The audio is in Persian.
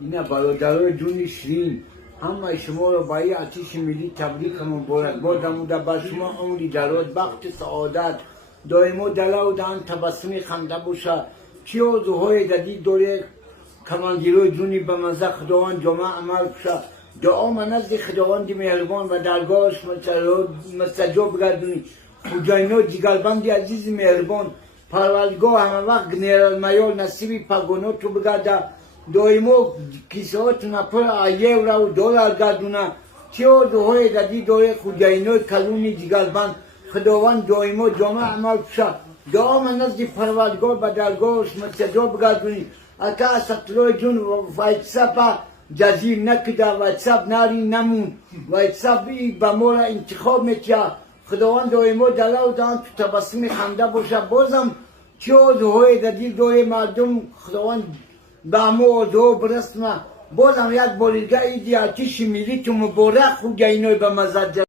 اینا برادرای جون شیرین همه شما رو با یه آتش ملی تبریک مبارک بادم و با شما عمری دراز بخت سعادت دائم و دلا و دان تبسمی خنده باشه چی و زهای ددی دوره کمانگیروی جونی به مزه خداوند جمعه عمل بشه دعا من نزد خداوند مهربان و درگاهش مستجاب گردونی خداینا جگربند عزیز مهربان پروردگار همه وقت نیرالمیال نصیبی پگانو تو بگرده دائما کیسهات نپر آیه و دلار گردونه چه دعای ددی دوره خداینا کلونی جگربند خداوند دائما جمعه عمل بشه دعا من نزد پروردگار به درگاهش مستجاب گردونی اتا سطلوی جون واتساپ جزیر نکده واتساپ ناری نمون واتساپ با مورا انتخاب میتیا خداوند دائما دلا و دان تو تبسم خنده باشه بازم چه دعای ددی دوره مردم خداوند با مو دو برسمه بازم یک بار دیگه ایدی آتش ملی تو مبارک خود اینو به مزد